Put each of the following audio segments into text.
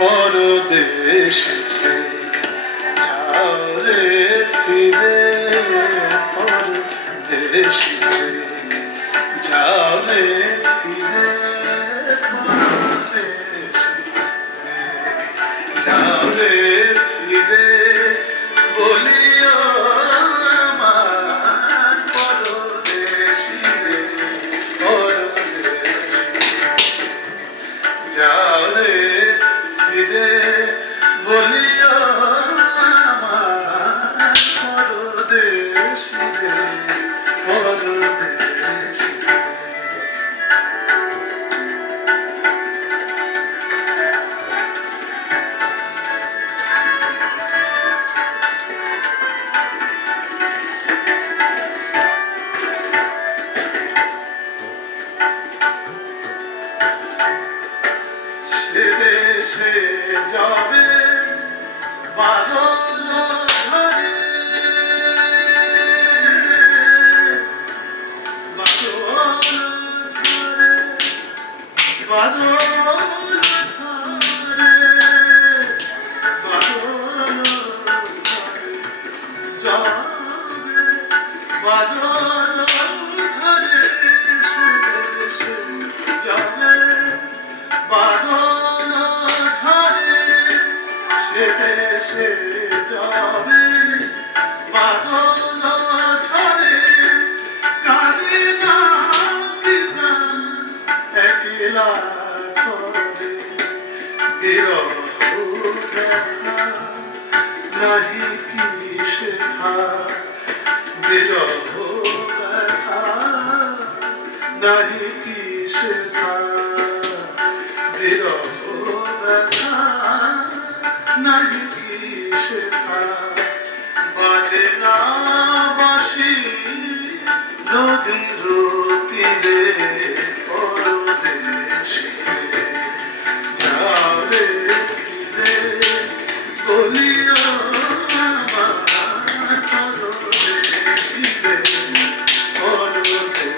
পরদেশে যাও রে ফিরে, পরদেশে যাও রে ফিরে, পরদেশে যাও রে ফিরে বলিও আমার পরদেশে রে, পরদেশে যাও রে ফিরে বলিও আমার পরদেশে রে, পরদেশে সে দেশে যাবে বাদল ঝরে, বাদল ঝরে, বাদল ঝরে, বাদল ঝরে, যাবে বাদল ঝরে, সে দেশে যাবে বাদল ঝরে, সে দেশে যাবে বাদল ঝরে, কাঁদে না কি প্রাণ একলা করে, বিরহ ব্যথা নাহি কি শেখা, বিরহ ব্যথা নাহি কি শেখা, বিরহ ব্যথা নাহি কি শেখা, বাজে না বাঁশি নদীর তীরে, পরদেশে যাও রে ফিরে বলিও আমার পরদেশে রে, পরদেশে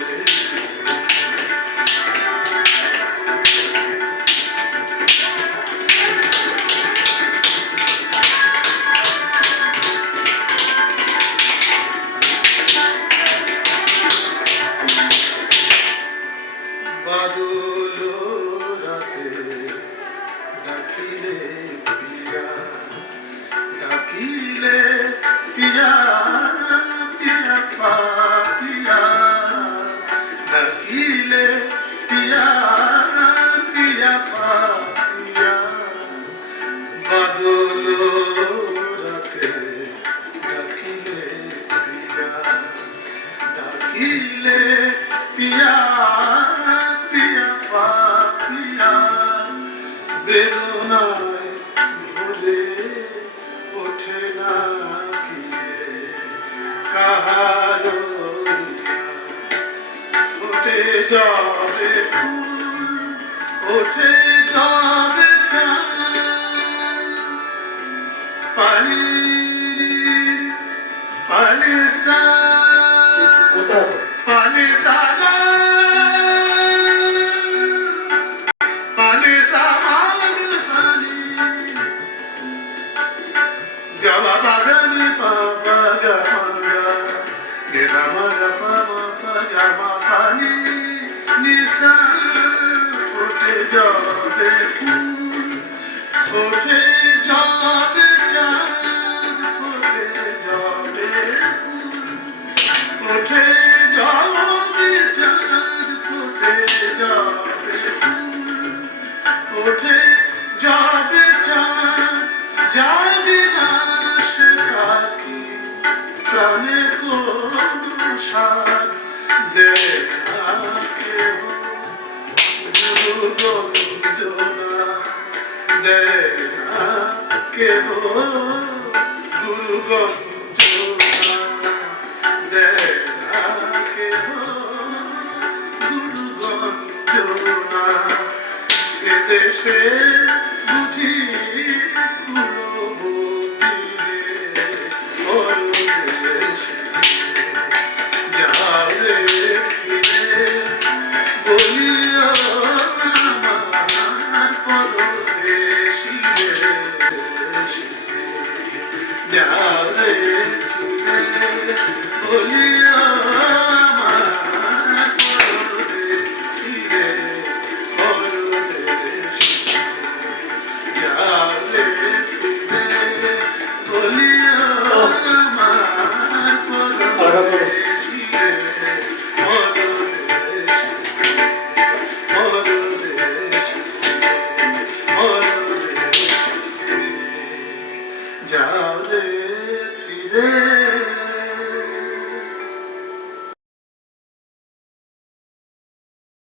বাদল রাতে ডাকিলে পিয়া, ডাকিলে পিয়া, পিয়া পাপিয়া, ডাকিলে পিয়া, পিয়া পাপিয়া, বাদল রাতে ডাকিলে পিয়া, ডাকিলে পিয়া, পিয়া পাপিয়া, বেদনায় ভরে ওঠে না কি কাহার ওঠে যাবে ফুল, ওঠে যাবে চাঁদ, পানি পানি পানি সাগর, পানি সাগর সানি গাবা বাগানি পাপা গামা গেরামা পামা পাজামা পানি নিশা, ওঠে যাবে ফুল, ওঠে যাবে চাঁদ, ওঠে যাবে ফুল, ওঠে যাবে চাঁদ, ওঠে যাবে ফুল, ওঠে যাবে চাঁদ, যাবে না সে পাখি প্রাণে কোনো স্বাদ, দেয় না কেহ গুরু গঞ্জনা, দেয় না কেহ গুরু গঞ্জনা, দেয় না কেহ গুরু গঞ্জনা, সে দেশে বুঝি কুলবতী রে, পরদেশে যাও রে ফিরে বলিও আমার পরদেশে যাও রে ফিরে বলিয়া আমার পরদেশি রে পরদেশি যাও রে ফিরে বলিয়া আমার পরদেশি রে পরদেশি পরদেশি পরদেশি যাও রে ফিরে